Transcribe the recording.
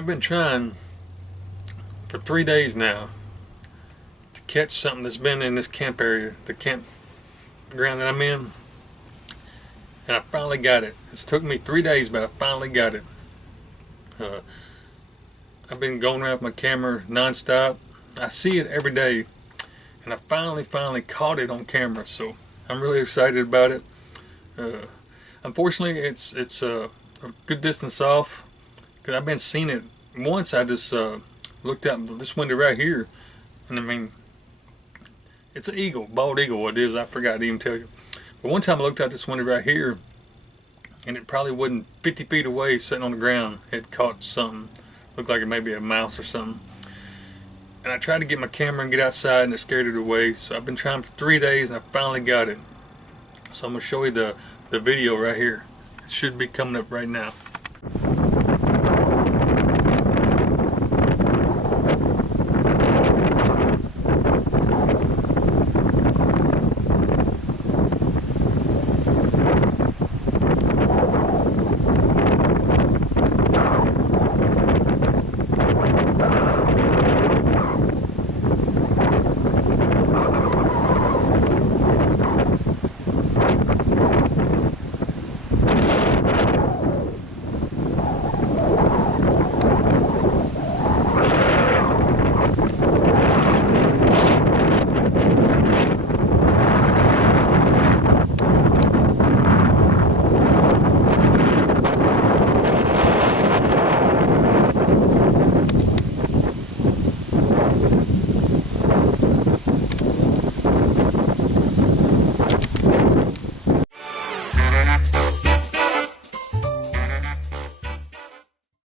I've been trying for 3 days now to catch something that's been in this camp area, the campground that I'm in, and I finally got it. It's took me 3 days, but I finally got it. Uh, I've been going around with my camera non-stop. I see it every day, and I finally caught it on camera. So I'm really excited about it. Uh, Unfortunately, it's a good distance off because I've been seeing it once. I just looked out this window right here, and I mean, it's an eagle, bald eagle. What it is, I forgot to even tell you. But one time I looked out this window right here, and it probably wasn't 50 feet away, sitting on the ground. It caught something, looked like it may be a mouse or something. And I tried to get my camera and get outside, and it scared it away. So I've been trying for 3 days, and I finally got it. So I'm gonna show you the video right here. It should be coming up right now.